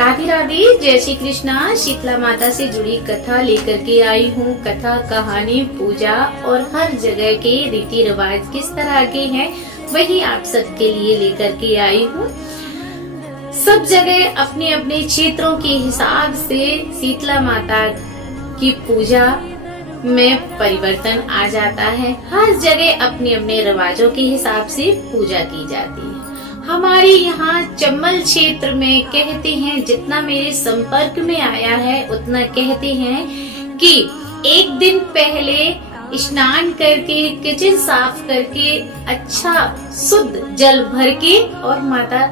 राधे राधे, जय श्री कृष्णा। शीतला माता से जुड़ी कथा लेकर के आई हूँ। कथा, कहानी, पूजा और हर जगह के रीति रिवाज किस तरह के हैं वही आप सबके लिए लेकर के आई हूँ। सब जगह अपने अपने क्षेत्रों के हिसाब से शीतला माता की पूजा में परिवर्तन आ जाता है। हर जगह अपने अपने रिवाजों के हिसाब से पूजा की जाती है। हमारे यहाँ चंबल क्षेत्र में कहते हैं, जितना मेरे संपर्क में आया है उतना कहते हैं कि एक दिन पहले स्नान करके, किचन साफ करके, अच्छा शुद्ध जल भर के और माता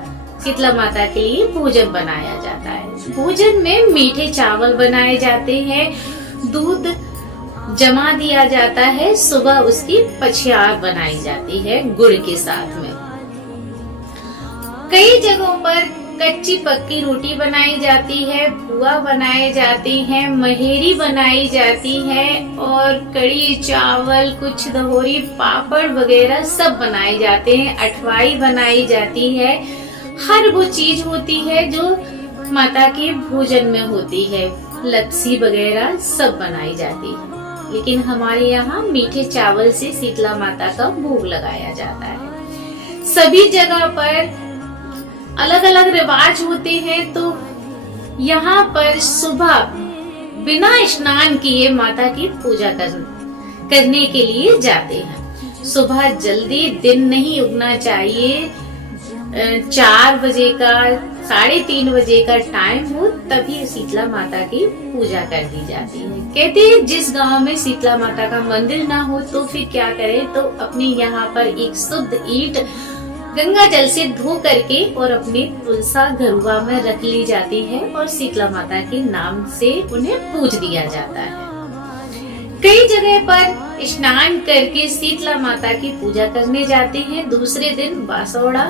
शीतला माता के लिए भोजन बनाया जाता है। भोजन में मीठे चावल बनाए जाते हैं, दूध जमा दिया जाता है, सुबह उसकी पछयार बनाई जाती है गुड़ के साथ में। कई जगहों पर कच्ची पक्की रोटी बनाई जाती है, पुआ बनाए जाती हैं, महेरी बनाई जाती है और कड़ी चावल, कुछ दहोरी, पापड़ वगैरह सब बनाए जाते हैं। अठवाई बनाई जाती है। हर वो चीज होती है जो माता के भोजन में होती है। लस्सी वगैरह सब बनाई जाती है। लेकिन हमारे यहाँ मीठे चावल से शीतला माता का भोग लगाया जाता है। सभी जगह पर अलग अलग रिवाज होते हैं। तो यहाँ पर सुबह बिना स्नान किए माता की पूजा करने के लिए जाते हैं। सुबह जल्दी दिन नहीं उगना चाहिए। 4 बजे का, 3:30 बजे का टाइम हो तभी शीतला माता की पूजा कर दी जाती है। कहते हैं जिस गांव में शीतला माता का मंदिर ना हो तो फिर क्या करें, तो अपने यहाँ पर एक शुद्ध ईंट गंगा जल से धो करके और अपने तुलसा घरुआ में रख ली जाती है और शीतला माता के नाम से उन्हें पूज दिया जाता है। कई जगह पर स्नान करके शीतला माता की पूजा करने जाते हैं। दूसरे दिन बासौड़ा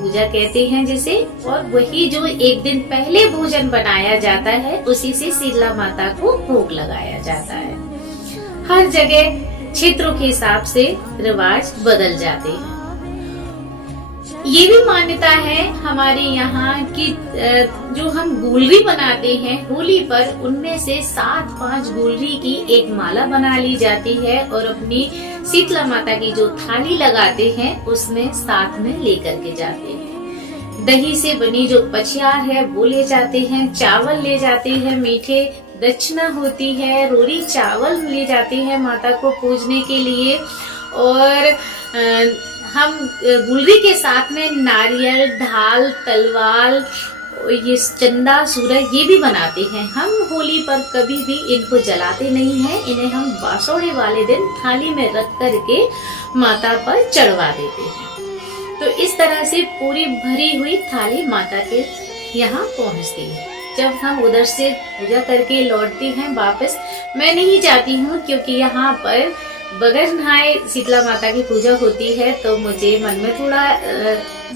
पूजा कहते हैं जिसे, और वही जो एक दिन पहले भोजन बनाया जाता है उसी से शीतला माता को भोग लगाया जाता है। हर जगह क्षेत्रों के हिसाब से रिवाज बदल जाते हैं। ये भी मान्यता है हमारे यहाँ कि जो हम गुलरी बनाते हैं होली पर, उनमें से 7-5 गुलरी की एक माला बना ली जाती है और अपनी शीतला माता की जो थाली लगाते हैं उसमें साथ में लेकर के जाते हैं। दही से बनी जो पछयार है वो ले जाते हैं, चावल ले जाते हैं, मीठे दक्षिणा होती है, रोरी चावल ले जाते हैं माता को पूजने के लिए। और हम गुलरी के साथ में नारियल, ढाल, तलवार, ये चंदा, सूरज ये भी बनाते हैं। हम होली पर कभी भी इनको जलाते नहीं हैं। इन्हें हम बासौड़े वाले दिन थाली में रख करके माता पर चढ़वा देते हैं। तो इस तरह से पूरी भरी हुई थाली माता के यहाँ पहुँचती है। जब हम उधर से पूजा करके लौटते हैं वापस, मैं नहीं जाती हूँ क्योंकि यहाँ पर बगैर नहाए शीतला माता की पूजा होती है तो मुझे मन में थोड़ा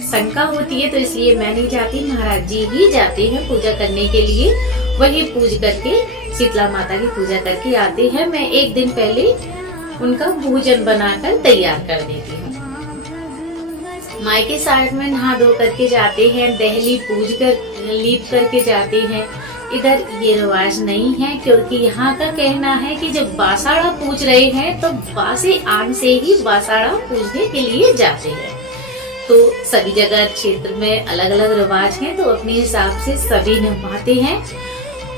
शंका होती है, तो इसलिए मैं नहीं जाती। महाराज जी ही जाते हैं पूजा करने के लिए। वही पूज करके शीतला माता की पूजा करके आते हैं। मैं एक दिन पहले उनका भोजन बनाकर तैयार कर देती हूँ। मायके साइड में नहा धो करके जाते हैं, दहली पूज कर लीप करके जाते हैं। इधर ये रिवाज नहीं है क्योंकि यहाँ का कहना है कि जब बासाड़ा पूज रहे हैं तो बासे आग से ही बासाड़ा पूजने के लिए जाते हैं। तो सभी जगह क्षेत्र में अलग अलग रिवाज हैं, तो अपने हिसाब से सभी निभाते हैं।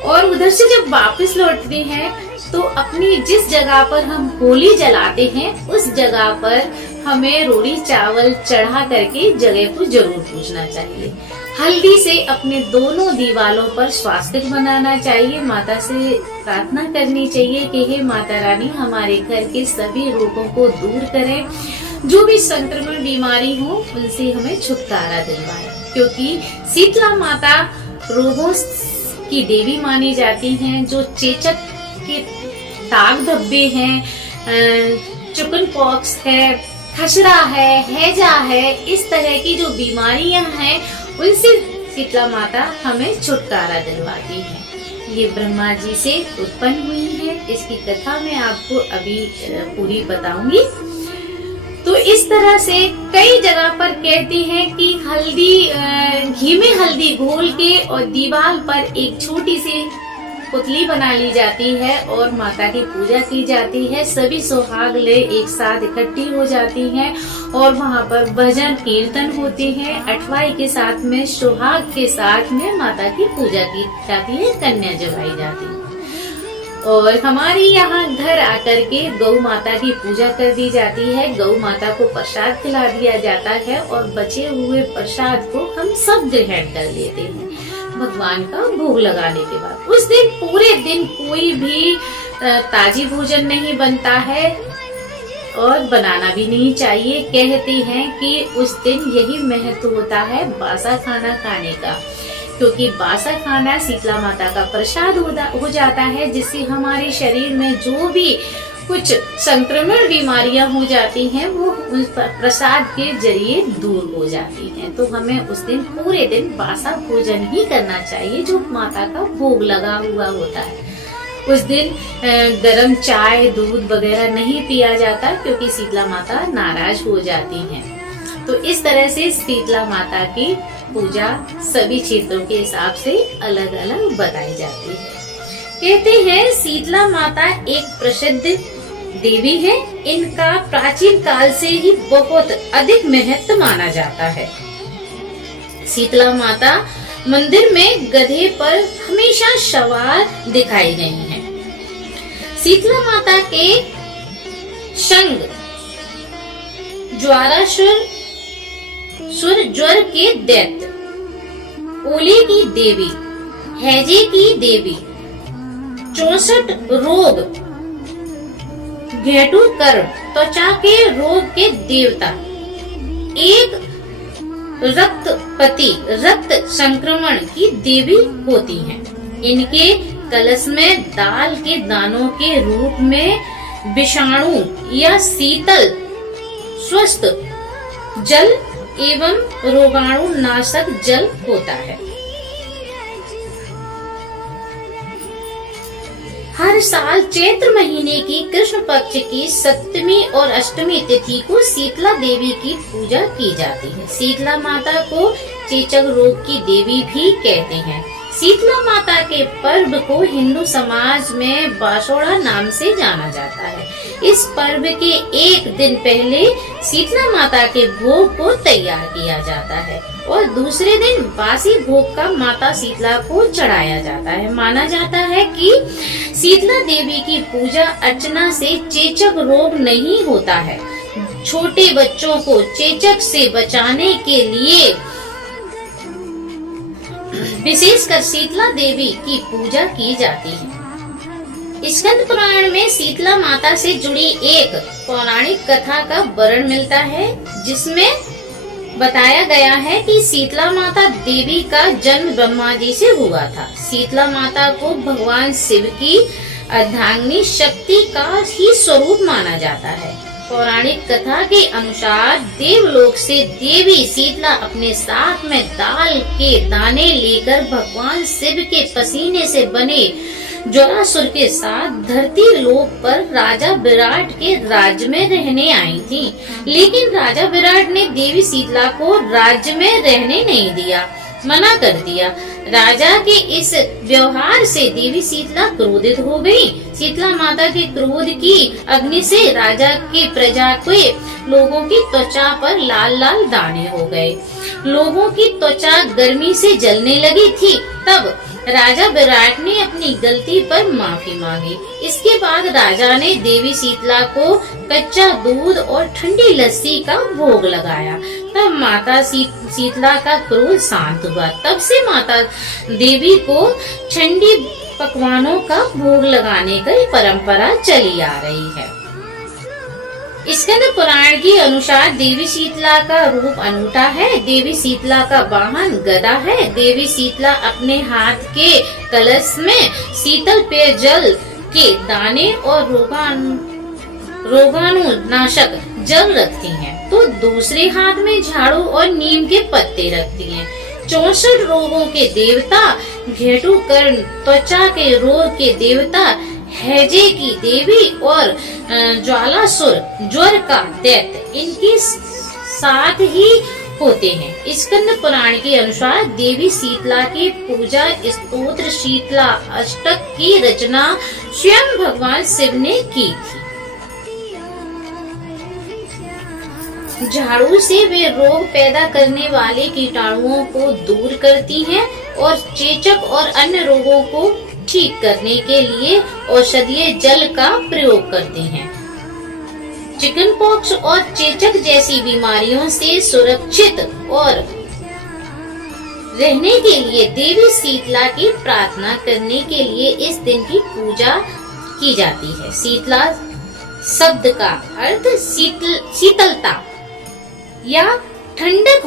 और उधर से जब वापस लौटते हैं तो अपनी जिस जगह पर हम होली जलाते हैं उस जगह पर हमें रोटी चावल चढ़ा करके जगह को जरूर पूजना चाहिए। हल्दी से अपने दोनों दीवालों पर स्वास्तिक बनाना चाहिए। माता से प्रार्थना करनी चाहिए कि हे माता रानी हमारे घर के सभी रोगों को दूर करें, जो भी संक्रमण बीमारी हो उनसे हमें छुटकारा दिलवाए। क्योंकि शीतला माता रोगों की देवी मानी जाती हैं। जो चेचक के दाग धब्बे हैं, चिकन पॉक्स है, खसरा है, हैजा है, इस तरह की जो बीमारियां हैं उनसे शीतला माता हमें छुटकारा दिलवाती है। ये ब्रह्मा जी से उत्पन्न हुई है। इसकी कथा मैं आपको अभी पूरी बताऊंगी। तो इस तरह से कई जगह पर कहते हैं कि हल्दी घी में हल्दी घोल के और दीवार पर एक छोटी सी पुतली बना ली जाती है और माता की पूजा की जाती है। सभी सुहागले एक साथ इकट्ठी हो जाती हैं और वहाँ पर भजन कीर्तन होते हैं। अठवाई के साथ में सुहाग के साथ में माता की पूजा की जाती है, कन्या जवाई जाती है। और हमारे यहाँ घर आकर के गौ माता की पूजा कर दी जाती है। गौ माता को प्रसाद खिला दिया जाता है और बचे हुए प्रसाद को हम सब ग्रहण कर लेते हैं भगवान का भोग लगाने के बाद। उस दिन पूरे दिन कोई भी ताजी भोजन नहीं बनता है और बनाना भी नहीं चाहिए। कहते हैं कि उस दिन यही महत्व होता है बासा खाना खाने का, क्योंकि बासा खाना शीतला माता का प्रसाद हो जाता है, जिससे हमारे शरीर में जो भी कुछ संक्रमण बीमारियां हो जाती हैं वो उस प्रसाद के जरिए दूर हो जाती हैं। तो हमें उस दिन पूरे दिन बासा भोजन ही करना चाहिए जो माता का भोग लगा हुआ होता है। उस दिन गरम चाय दूध वगैरह नहीं पिया जाता, क्योंकि शीतला माता नाराज हो जाती हैं। तो इस तरह से शीतला माता की पूजा सभी क्षेत्रों के हिसाब से अलग अलग बताई जाती है। कहते हैं शीतला माता एक प्रसिद्ध देवी है। इनका प्राचीन काल से ही बहुत अधिक महत्व माना जाता है। शीतला माता मंदिर में गधे पर हमेशा सवार दिखाई गई हैं। शीतला माता के शंग ज्वर के दैत्य, ओले की देवी, हैजे की देवी, 64 रोग, घेटू कर, त्वचा के रोग के देवता, एक रक्तपति, रक्त संक्रमण की देवी होती हैं। इनके कलश में दाल के दानों के रूप में विषाणु या शीतल स्वस्थ जल एवं रोगाणु नाशक जल होता है। हर साल चैत्र महीने की कृष्ण पक्ष की सप्तमी और अष्टमी तिथि को शीतला देवी की पूजा की जाती है। शीतला माता को चेचक रोग की देवी भी कहते हैं। शीतला माता के पर्व को हिंदू समाज में बासोड़ा नाम से जाना जाता है। इस पर्व के एक दिन पहले शीतला माता के भोग को तैयार किया जाता है और दूसरे दिन बासी भोग का माता शीतला को चढ़ाया जाता है। माना जाता है कि शीतला देवी की पूजा अर्चना से चेचक रोग नहीं होता है। छोटे बच्चों को चेचक से बचाने के लिए विशेषकर शीतला देवी की पूजा की जाती है। स्कंद पुराण में शीतला माता से जुड़ी एक पौराणिक कथा का वर्णन मिलता है, जिसमें बताया गया है कि शीतला माता देवी का जन्म ब्रह्मा जी से हुआ था। शीतला माता को भगवान शिव की अर्धांगिनी शक्ति का ही स्वरूप माना जाता है। पौराणिक कथा के अनुसार देवलोक से देवी शीतला अपने साथ में दाल के दाने लेकर भगवान शिव के पसीने से बने ज्वरासुर के साथ धरती लोक पर राजा विराट के राज्य में रहने आई थी। लेकिन राजा विराट ने देवी शीतला को राज्य में रहने नहीं दिया, मना कर दिया। राजा के इस व्यवहार से देवी शीतला क्रोधित हो गई। शीतला माता के क्रोध की अग्नि से राजा के प्रजा के लोगों की त्वचा पर लाल लाल दाने हो गए। लोगों की त्वचा गर्मी से जलने लगी थी। तब राजा विराट ने अपनी गलती पर माफी मांगी। इसके बाद राजा ने देवी शीतला को कच्चा दूध और ठंडी लस्सी का भोग लगाया। तब माता शीतला का क्रोध शांत हुआ। तब से माता देवी को ठंडी पकवानों का भोग लगाने की परंपरा चली आ रही है। स्कंद पुराण के अनुसार देवी शीतला का रूप अनूठा है। देवी शीतला का वाहन गदा है। देवी शीतला अपने हाथ के कलश में शीतल पेय जल के दाने और रोगाणु नाशक जल रखती हैं, तो दूसरे हाथ में झाड़ू और नीम के पत्ते रखती हैं। 64 रोगों के देवता घेटू कर्ण, त्वचा के रोग के देवता हैजे की देवी और ज्वालासुर ज्वर का दैत्य इनके साथ ही होते हैं। स्कंद पुराण के अनुसार देवी शीतला की पूजा स्तोत्र शीतला अष्टक की रचना स्वयं भगवान शिव ने की थी। झाड़ू से वे रोग पैदा करने वाले कीटाणुओं को दूर करती हैं और चेचक और अन्य रोगों को ठीक करने के लिए औषधीय जल का प्रयोग करते हैं। चिकन पॉक्स और चेचक जैसी बीमारियों से सुरक्षित और रहने के लिए देवी शीतला की प्रार्थना करने के लिए इस दिन की पूजा की जाती है। शीतला शब्द का अर्थ शीतलता या ठंडक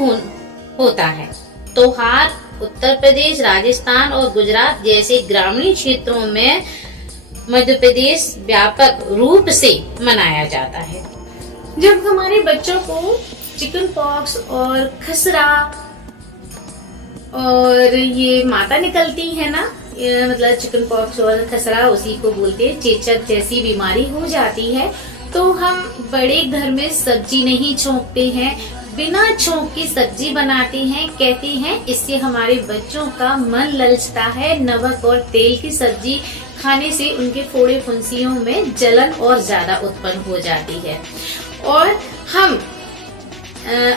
होता है। त्योहार उत्तर प्रदेश, राजस्थान और गुजरात जैसे ग्रामीण क्षेत्रों में मध्य प्रदेश व्यापक रूप से मनाया जाता है। जब हमारे बच्चों को चिकन पॉक्स और खसरा और ये माता निकलती है ना, मतलब चिकन पॉक्स और खसरा उसी को बोलते हैं, चेचक जैसी बीमारी हो जाती है, तो हम बड़े घर में सब्जी नहीं छोंकते हैं, बिना छोंक की सब्जी बनाते हैं। कहते हैं इससे हमारे बच्चों का मन ललचता है। नमक और तेल की सब्जी खाने से उनके फोड़े फुंसियों में जलन और ज्यादा उत्पन्न हो जाती है। और हम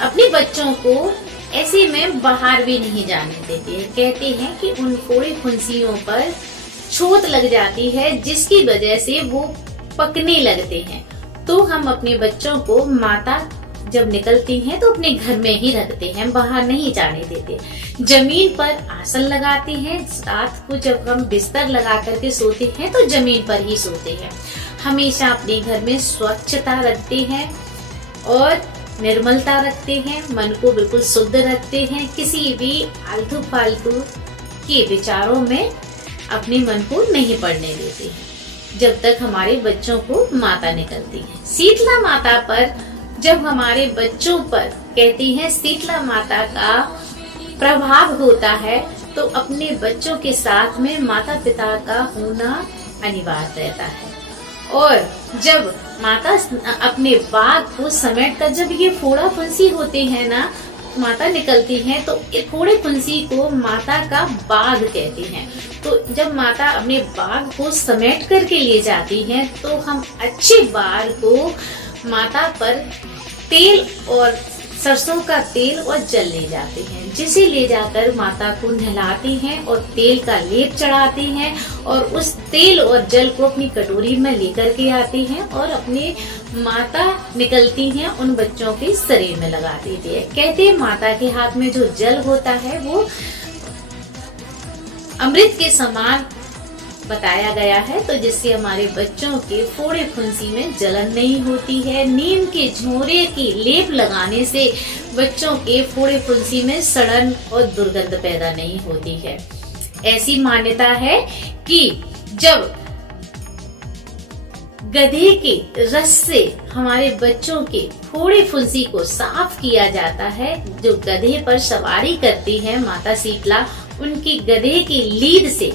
अपने बच्चों को ऐसे में बाहर भी नहीं जाने देते हैं। कहते हैं कि उन फोड़े फुंसियों पर छोत लग जाती है, जिसकी वजह से वो पकने लगते हैं। तो हम अपने बच्चों को माता जब निकलती हैं तो अपने घर में ही रखते हैं, बाहर नहीं जाने देते। जमीन पर आसन लगाते हैं। रात को जब हम बिस्तर लगा करके सोते हैं तो जमीन पर ही सोते हैं। हमेशा अपने घर में स्वच्छता रखते हैं और निर्मलता रखते हैं। मन को बिल्कुल शुद्ध रखते हैं। किसी भी आलतू फालतू के विचारों में अपने मन को नहीं पड़ने देते हैं जब तक हमारे बच्चों को माता निकलती है। शीतला माता पर जब हमारे बच्चों पर कहती हैं शीतला माता का प्रभाव होता है, तो अपने बच्चों के साथ में माता पिता का होना अनिवार्य रहता है। और जब माता अपने बाग को समेट कर जब ये फोड़ा फुंसी होते हैं ना, माता निकलती हैं, तो फोड़े फुंसी को माता का बाग कहते हैं। तो जब माता अपने बाग को समेट करके ले जाती हैं, तो हम अच्छे बाग को माता पर तेल और सरसों का तेल और जल ले जाते हैं, जिसे ले जाकर माता को नहलाते हैं और तेल का लेप चढ़ाते हैं और उस तेल और जल को अपनी कटोरी में लेकर के आते हैं और अपने माता निकलती हैं उन बच्चों के शरीर में लगा देती है। कहते हैं माता के हाथ में जो जल होता है वो अमृत के समान बताया गया है, तो जिससे हमारे बच्चों के फोड़े फुंसी में जलन नहीं होती है। नीम के झोरे की लेप लगाने से बच्चों के फोड़े फुंसी में सड़न और दुर्गंध पैदा नहीं होती है। ऐसी मान्यता है कि जब गधे के रस से हमारे बच्चों के फोड़े फुंसी को साफ किया जाता है, जो गधे पर सवारी करती है माता शीतला, उनकी गधे की लीद से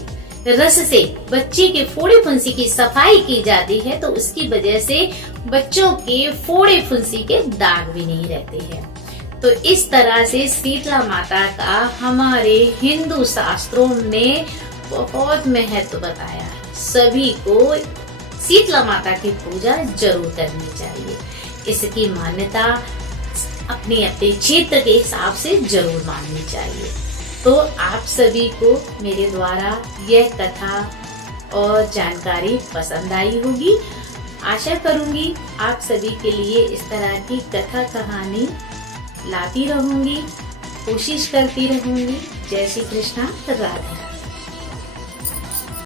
रस से बच्चे के फोड़े फुंसी की सफाई की जाती है, तो उसकी वजह से बच्चों के फोड़े फुंसी के दाग भी नहीं रहते हैं। तो इस तरह से शीतला माता का हमारे हिंदू शास्त्रों ने बहुत महत्व बताया है। सभी को शीतला माता की पूजा जरूर करनी चाहिए। इसकी मान्यता अपने अपने क्षेत्र के हिसाब से जरूर माननी चाहिए। तो आप सभी को मेरे द्वारा यह कथा और जानकारी पसंद आई होगी। आशा करूंगी आप सभी के लिए इस तरह की कथा कहानी लाती रहूंगी, कोशिश करती रहूंगी। जय श्री कृष्णा, राधे।